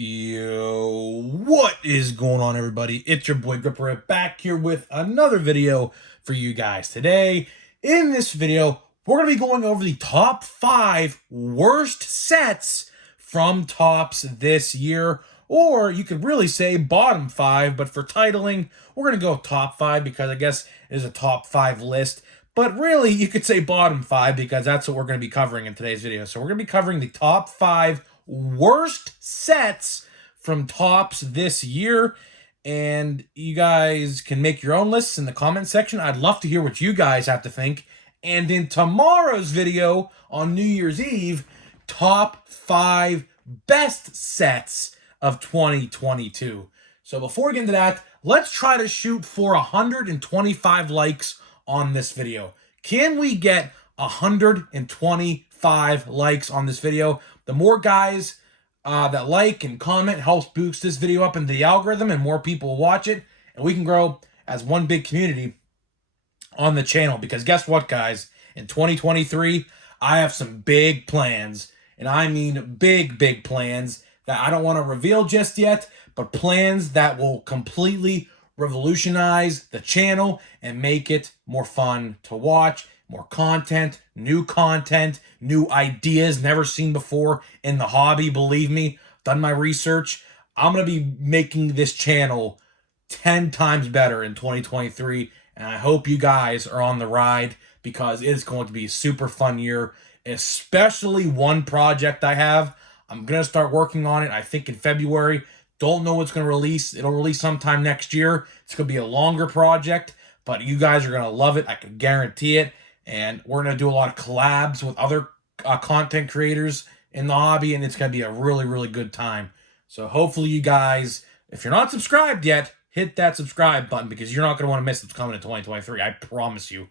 Yo, what is going on, everybody? It's your boy Gripper back here with another video for you guys. Today, in this video, we're going to be going over the top 5 worst sets from Topps this year. Or you could really say bottom 5, but for titling, we're going to go top 5 because I guess it is a top 5 list. But really, you could say bottom 5 because that's what we're going to be covering in today's video. So we're going to be covering the top 5 worst sets from Topps this year. And you guys can make your own lists in the comment section. I'd love to hear what you guys have to think. And in tomorrow's video on New Year's Eve, top 5 best sets of 2022. So before we get into that, let's try to shoot for 125 likes on this video. Can we get 125 likes on this video? The more guys that like and comment helps boost this video up into the algorithm and more people watch it, and we can grow as one big community on the channel. Because guess what, guys? In 2023, I have some big plans, and I mean big plans that I don't want to reveal just yet, but plans that will completely revolutionize the channel and make it more fun to watch. More content, new ideas never seen before in the hobby. Believe me, done my research. I'm going to be making this channel 10 times better in 2023. And I hope you guys are on the ride because it's going to be a super fun year, especially one project I have. I'm going to start working on it, I think, in February. Don't know what's going to release. It'll release sometime next year. It's going to be a longer project, but you guys are going to love it. I can guarantee it. And we're going to do a lot of collabs with other content creators in the hobby, and it's going to be a really good time. So hopefully you guys, if you're not subscribed yet, hit that subscribe button because you're not going to want to miss what's coming in 2023. I promise you.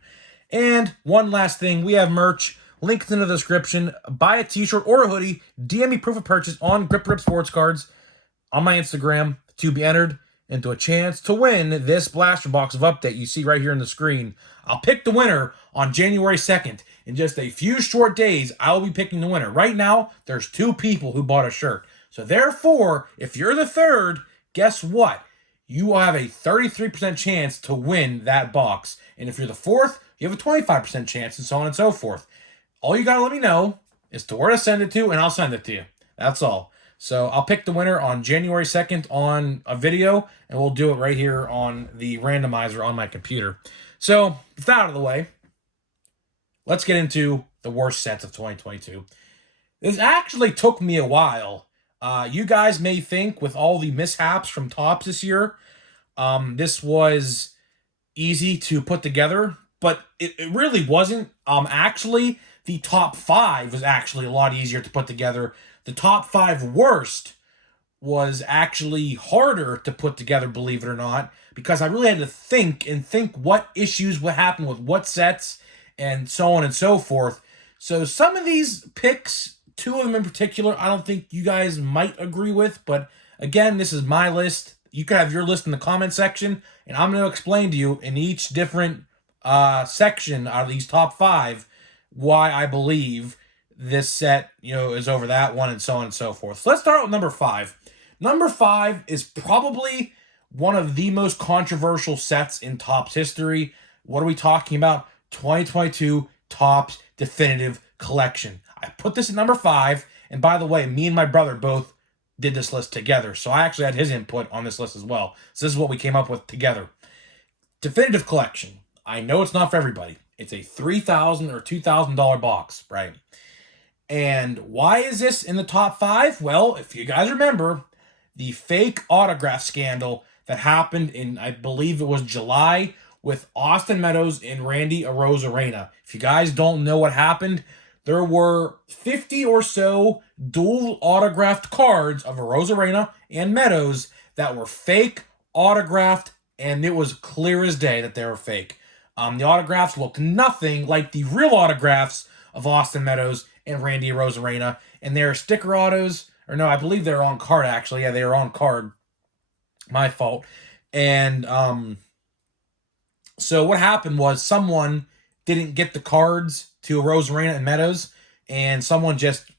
And one last thing, we have merch. Links in the description. Buy a t-shirt or a hoodie. DM me proof of purchase on Grip Rip Sports Cards on my Instagram to be entered into a chance to win this blaster box of update you see right here on the screen. I'll pick the winner on January 2nd. In just a few short days, I'll be picking the winner. Right now, there's 2 people who bought a shirt. So therefore, if you're the third, guess what? You will have a 33% chance to win that box. And if you're the fourth, you have a 25% chance, and so on and so forth. All you gotta let me know is to where to send it to, and I'll send it to you. That's all. So I'll pick the winner on January 2nd on a video, and we'll do it right here on the randomizer on my computer. So, with that out of the way, let's get into the worst sets of 2022. This actually took me a while. You guys may think with all the mishaps from Topps this year, this was easy to put together, but it really wasn't. Actually, the top 5 was actually a lot easier to put together. The top 5 worst was actually harder to put together, believe it or not, because I really had to think what issues would happen with what sets and so on and so forth. So some of these picks, 2 of them in particular, I don't think you guys might agree with, but again, this is my list. You can have your list in the comment section, and I'm going to explain to you in each different section out of these top 5 why I believe this set, is over that one, and so on and so forth. So let's start with number 5. Number 5 is probably one of the most controversial sets in Topps history. What are we talking about? 2022 Topps Definitive Collection. I put this at number 5, and by the way, me and my brother both did this list together, so I actually had his input on this list as well. So this is what we came up with together. Definitive Collection. I know it's not for everybody. It's a $3,000 or $2,000 box, right? And why is this in the top 5? Well, if you guys remember, the fake autograph scandal that happened in, I believe it was July, with Austin Meadows and Randy Arozarena. If you guys don't know what happened, there were 50 or so dual autographed cards of Arozarena and Meadows that were fake autographed, and it was clear as day that they were fake. The autographs looked nothing like the real autographs of Austin Meadows and Randy Arozarena, and they're sticker autos, or no, I believe they're on card, actually. Yeah, they were on card. My fault. And so what happened was someone didn't get the cards to Arozarena and Meadows, and someone just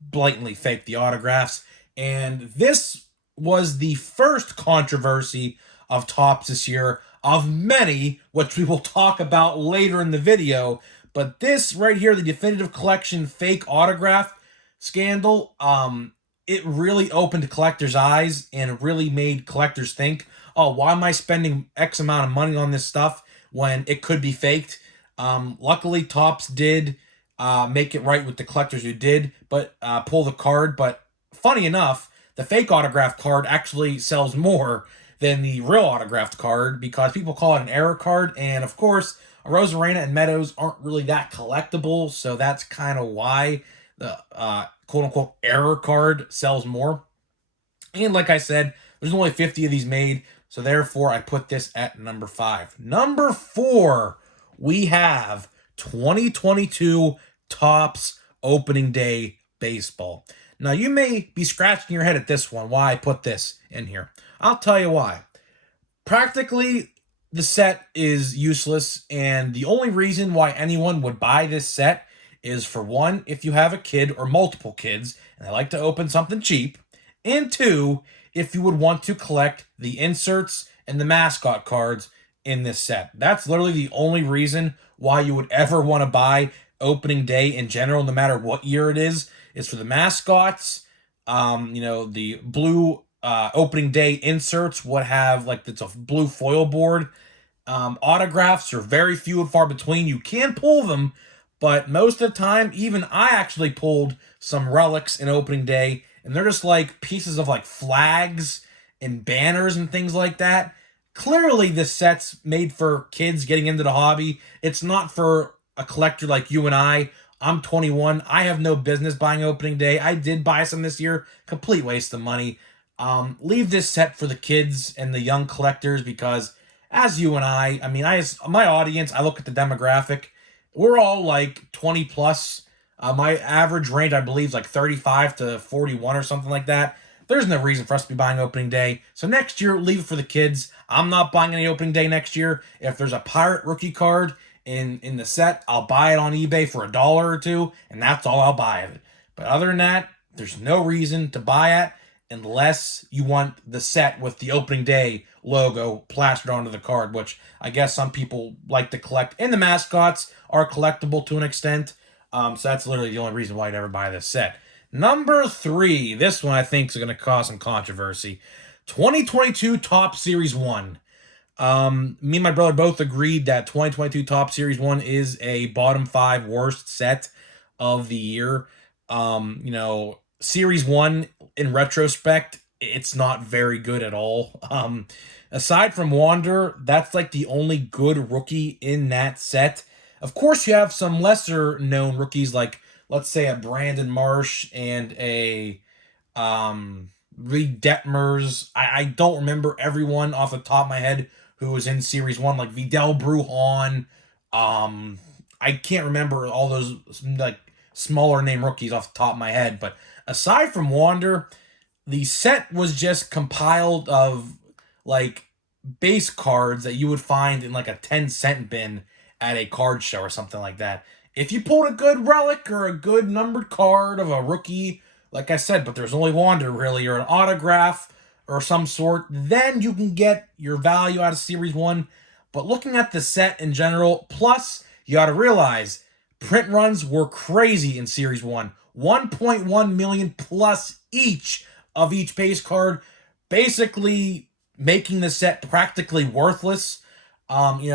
blatantly faked the autographs, And this was the first controversy of Topps this year, of many, which we will talk about later in the video. But this right here, the Definitive Collection fake autograph scandal, it really opened collectors' eyes and really made collectors think, oh, why am I spending X amount of money on this stuff when it could be faked? Luckily, Topps did make it right with the collectors who did but pull the card. But funny enough, the fake autographed card actually sells more than the real autographed card because people call it an error card. And of course, Arozarena and Meadows aren't really that collectible, so that's kind of why the quote-unquote error card sells more. And like I said, there's only 50 of these made, so therefore I put this at number 5. Number 4, we have 2022 Topps Opening Day Baseball. Now, you may be scratching your head at this one, why I put this in here. I'll tell you why. Practically, the set is useless, and the only reason why anyone would buy this set is, for one, if you have a kid or multiple kids and they like to open something cheap, and two, if you would want to collect the inserts and the mascot cards in this set. That's literally the only reason why you would ever want to buy opening day in general, no matter what year it is for the mascots. The blue opening day inserts would have, like, it's a blue foil board. Autographs are very few and far between. You can pull them, but most of the time, even I actually pulled some relics in opening day, and they're just like pieces of like flags and banners and things like that. Clearly, this set's made for kids getting into the hobby. It's not for a collector like you and I. I'm 21. I have no business buying opening day. I did buy some this year. Complete waste of money. Leave this set for the kids and the young collectors because, as you and I mean, my audience, I look at the demographic. We're all like 20 plus. My average range, I believe, is like 35 to 41 or something like that. There's no reason for us to be buying opening day. So next year, leave it for the kids. I'm not buying any opening day next year. If there's a Pirate rookie card in the set, I'll buy it on eBay for $1 or $2, and that's all I'll buy of it. But other than that, there's no reason to buy it unless you want the set with the opening day logo plastered onto the card, which I guess some people like to collect. And the mascots are collectible to an extent. So that's literally the only reason why I'd ever buy this set. Number 3, this one I think is going to cause some controversy. 2022 Topps Series 1. Me and my brother both agreed that 2022 Topps Series 1 is a bottom 5 worst set of the year. Series 1, in retrospect, it's not very good at all. Aside from Wander, that's like the only good rookie in that set. Of course, you have some lesser known rookies, like, let's say, a Brandon Marsh and a Reed Detmers. I don't remember everyone off the top of my head who was in Series 1, like Vidal Brujan. I can't remember all those like smaller name rookies off the top of my head, but aside from Wander, the set was just compiled of like base cards that you would find in like a 10-cent bin at a card show or something like that. If you pulled a good relic or a good numbered card of a rookie, like I said, but there's only Wander really, or an autograph or some sort, then you can get your value out of Series 1. But looking at the set in general, plus you got to realize print runs were crazy in Series 1. 1.1 million plus each of each base card, basically making the set practically worthless.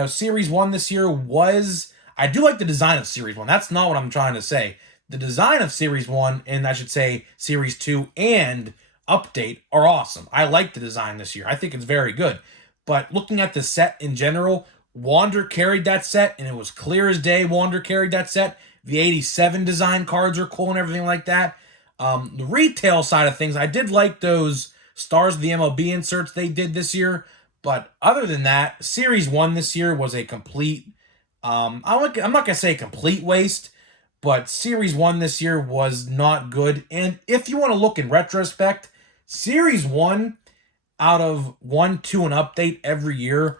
Series 1 this year was... I do like the design of Series 1. That's not what I'm trying to say. The design of Series 1, and I should say Series 2 and Update, are awesome. I like the design this year. I think it's very good. But looking at the set in general, Wander carried that set, and it was clear as day Wander carried that set. The 87 design cards are cool and everything like that. The retail side of things, I did like those Stars of the MLB inserts they did this year. But other than that, Series 1 this year was a complete... I'm not going to say complete waste, but Series 1 this year was not good. And if you want to look in retrospect, Series 1 out of 1, 2, and Update every year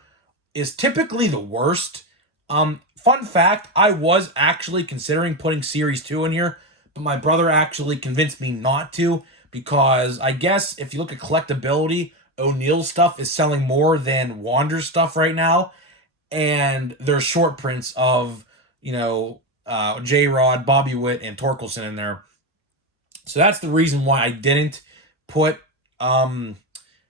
is typically the worst. Fun fact, I was actually considering putting Series 2 in here, but my brother actually convinced me not to because I guess if you look at collectability, O'Neal stuff is selling more than Wander stuff right now, and there's short prints of, J Rod, Bobby Witt, and Torkelson in there. So that's the reason why I didn't put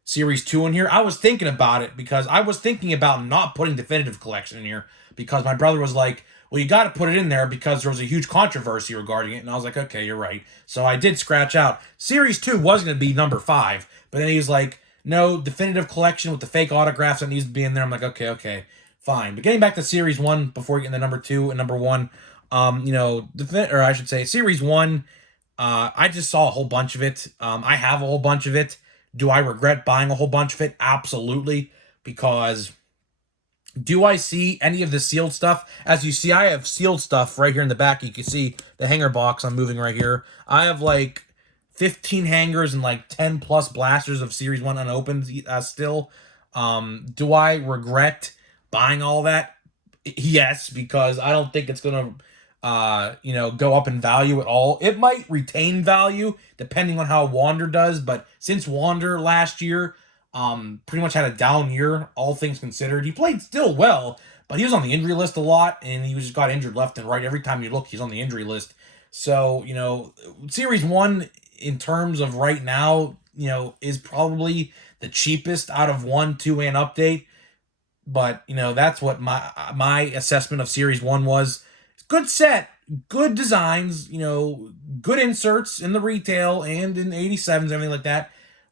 Series 2 in here. I was thinking about it because I was thinking about not putting Definitive Collection in here because my brother was like, well, you got to put it in there because there was a huge controversy regarding it. And I was like, okay, you're right. So I did scratch out. Series 2 was going to be number 5. But then he was like, no, Definitive Collection with the fake autographs that needs to be in there. I'm like, okay, fine. But getting back to Series 1 before getting to number 2 and number 1, or I should say Series 1, I just saw a whole bunch of it. I have a whole bunch of it. Do I regret buying a whole bunch of it? Absolutely. Because do I see any of the sealed stuff? As you see, I have sealed stuff right here in the back. You can see the hanger box I'm moving right here. I have like 15 hangers and like 10 plus blasters of Series 1 unopened still. Do I regret buying all that? Yes, because I don't think it's going to go up in value at all. It might retain value depending on how Wander does, but since Wander last year pretty much had a down year, all things considered, he played still well, but he was on the injury list a lot, and he just got injured left and right. Every time you look, he's on the injury list. So, Series 1, in terms of right now, is probably the cheapest out of 1, 2, and Update. But, that's what my assessment of Series 1 was. Good set, good designs, good inserts in the retail and in 87s, everything like that.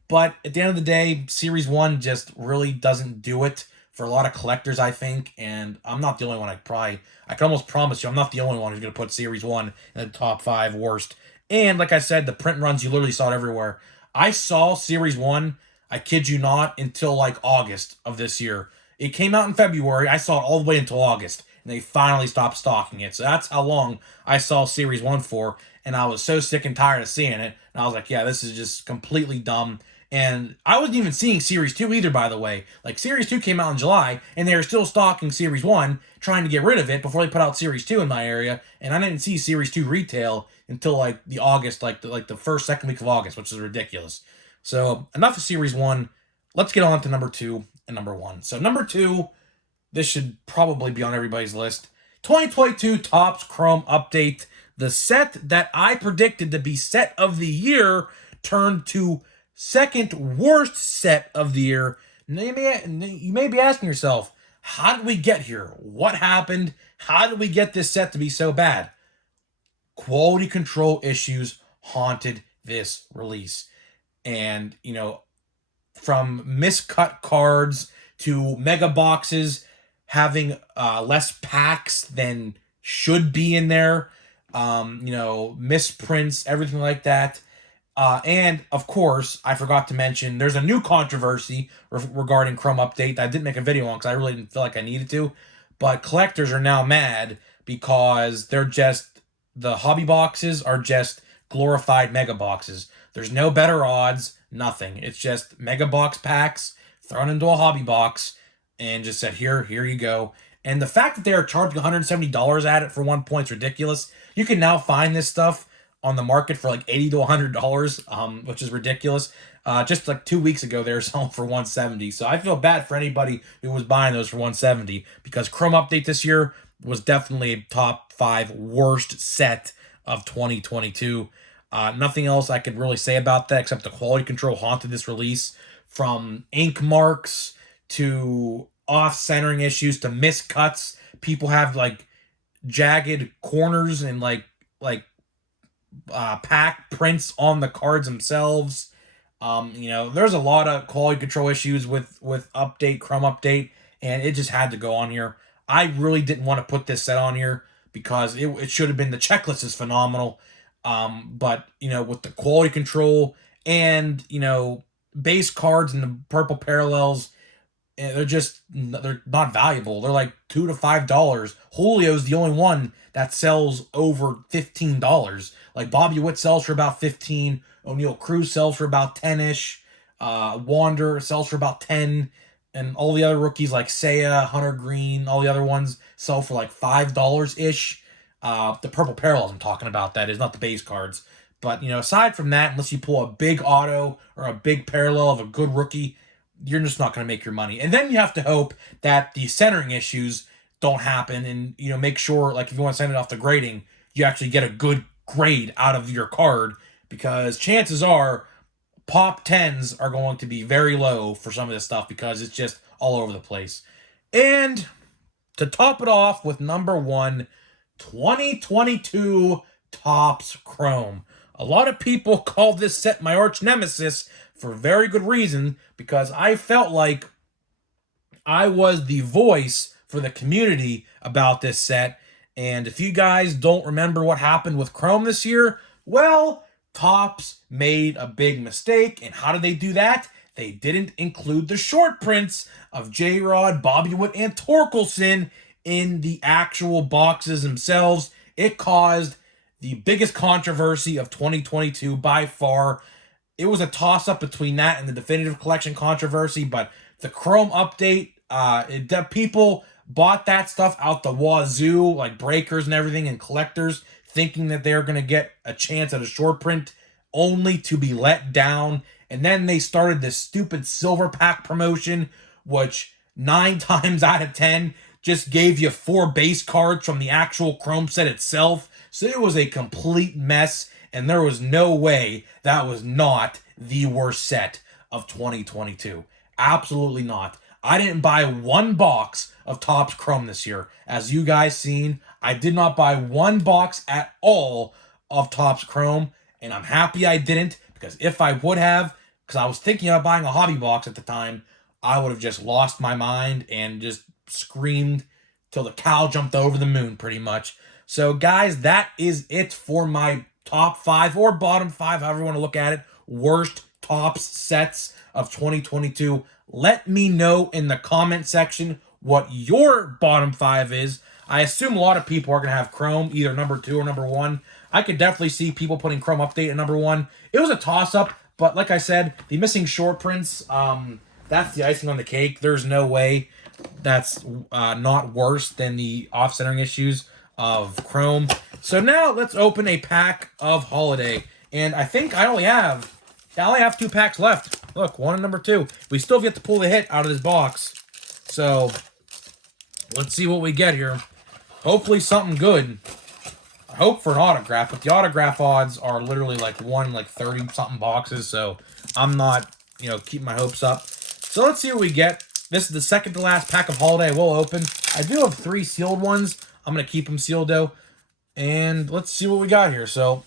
But at the end of the day, Series 1 just really doesn't do it for a lot of collectors, I think. And I'm not the only one. I can almost promise you, I'm not the only one who's going to put Series 1 in the top 5 worst. And like I said, the print runs, you literally saw it everywhere. I saw Series 1, I kid you not, until like August of this year. It came out in February. I saw it all the way until August. And they finally stopped stocking it. So that's how long I saw Series 1 for. And I was so sick and tired of seeing it. And I was like, yeah, this is just completely dumb. And I wasn't even seeing Series 2 either, by the way. Like, Series 2 came out in July, and they were still stocking Series 1, trying to get rid of it before they put out Series 2 in my area. And I didn't see Series 2 retail until, like, the August, the first, second week of August, which is ridiculous. So, enough of Series 1. Let's get on to number 2 and number 1. So, number 2, this should probably be on everybody's list. 2022 Topps Chrome Update. The set that I predicted to be set of the year turned to second worst set of the year. Now, you may be asking yourself, how did we get here? What happened? How did we get this set to be so bad? Quality control issues haunted this release. And, from miscut cards to mega boxes having less packs than should be in there, misprints, everything like that. And, of course, I forgot to mention, there's a new controversy regarding Chrome Update that I didn't make a video on because I really didn't feel like I needed to. But collectors are now mad because the hobby boxes are just glorified mega boxes. There's no better odds, nothing. It's just mega box packs thrown into a hobby box and just said, here you go. And the fact that they are charging $170 at it for 1 point is ridiculous. You can now find this stuff on the market for like $80 to $100, which is ridiculous. Just like 2 weeks ago, they were selling for $170. So I feel bad for anybody who was buying those for $170 because Chrome Update this year was definitely a top 5 worst set of 2022. Nothing else I could really say about that except the quality control haunted this release, from ink marks to off-centering issues to miscuts. People have like jagged corners and like pack prints on the cards themselves. There's a lot of quality control issues with Chrome Update, and it just had to go on here. I really didn't want to put this set on here because it should have been, the checklist is phenomenal. But with the quality control and, base cards and the purple parallels, they're not valuable. They're like $2 to $5. Julio's the only one that sells over $15. Like Bobby Witt sells for about 15. O'Neal Cruz sells for about 10-ish. Wander sells for about 10. And all the other rookies like Seiya, Hunter Green, all the other ones sell for like $5-ish. The purple parallels I'm talking about, that is not the base cards. But, aside from that, unless you pull a big auto or a big parallel of a good rookie, you're just not going to make your money. And then you have to hope that the centering issues don't happen, and, make sure, like, if you want to send it off to grading, you actually get a good grade out of your card, because chances are pop 10s are going to be very low for some of this stuff because it's just all over the place. And to top it off with number 1, 2022 Topps Chrome. A lot of people call this set my arch nemesis for very good reason, because I felt like I was the voice for the community about this set. And if you guys don't remember what happened with Chrome this year, well, Topps made a big mistake. And how did they do that? They didn't include the short prints of J-Rod, Bobby Witt, and Torkelson in the actual boxes themselves. It caused the biggest controversy of 2022 by far. It was a toss-up between that and the Definitive Collection controversy, but the Chrome update, people bought that stuff out the wazoo, like breakers and everything, and collectors, thinking that they're going to get a chance at a short print, only to be let down. And then they started this stupid silver pack promotion, which 9 times out of 10 just gave you 4 base cards from the actual Chrome set itself. So it was a complete mess, and there was no way that was not the worst set of 2022. Absolutely not. I didn't buy 1 box of Topps Chrome this year. As you guys seen, I did not buy 1 box at all of Topps Chrome, and I'm happy I didn't, because if I would have, because I was thinking about buying a hobby box at the time, I would have just lost my mind and just screamed till the cow jumped over the moon, pretty much. So, guys, that is it for my top 5 or bottom 5, however you want to look at it, worst Topps sets of 2022. Let me know in the comment section what your bottom 5 is. I assume a lot of people are going to have Chrome, either number 2 or number 1. I could definitely see people putting Chrome Update at number 1. It was a toss-up, but like I said, the missing short prints, that's the icing on the cake. There's no way that's not worse than the off-centering issues of Chrome. So now let's open a pack of Holiday. And I think I only have 2 packs left. Look, 1 and number 2. We still have yet to pull the hit out of this box. So let's see what we get here. Hopefully something good. I hope for an autograph, but the autograph odds are literally like 30 something boxes. So I'm not, keeping my hopes up. So let's see what we get. This is the second to last pack of Holiday we'll open. I do have 3 sealed ones. I'm going to keep them sealed, though. And let's see what we got here. So,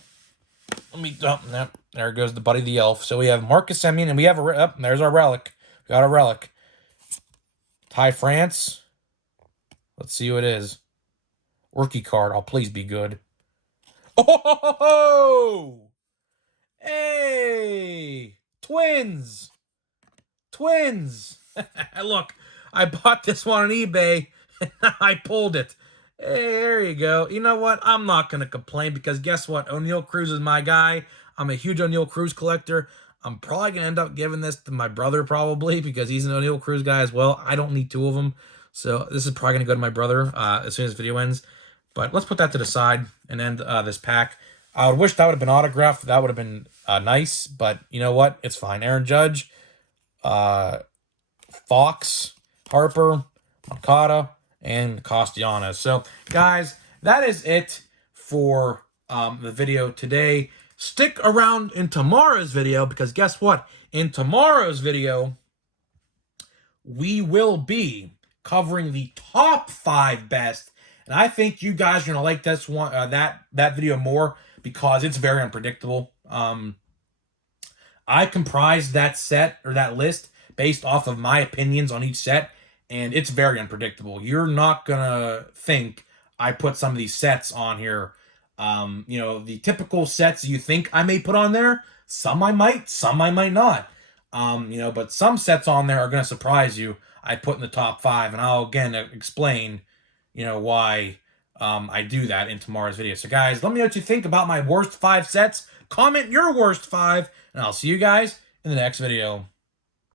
there goes the Buddy the Elf. So we have Marcus Semien, and we have there's our relic. We got a relic. Ty France. Let's see who it is. Rookie card. Oh, please be good. Oh! Hey! Twins! Look, I bought this one on eBay, and I pulled it. Hey, there you go. You know what? I'm not going to complain, because guess what? O'Neal Cruz is my guy. I'm a huge O'Neal Cruz collector. I'm probably going to end up giving this to my brother, probably, because he's an O'Neal Cruz guy as well. I don't need 2 of them. So this is probably going to go to my brother as soon as the video ends. But let's put that to the side and end this pack. I would wish that would have been autographed. That would have been nice. But you know what? It's fine. Aaron Judge, Fox, Harper, Moncada, and Castellanos. So, guys, that is it for the video today. Stick around in tomorrow's video, because guess what? In tomorrow's video, we will be covering the top 5 best. And I think you guys are going to like this one, that video more, because it's very unpredictable. I comprised that set, or that list, based off of my opinions on each set, and it's very unpredictable. You're not going to think I put some of these sets on here. The typical sets you think I may put on there, some I might, some I might not. But some sets on there are going to surprise you. I put in the top 5, and I'll again explain, why I do that in tomorrow's video. So guys, let me know what you think about my worst 5 sets. Comment your worst 5, and I'll see you guys in the next video.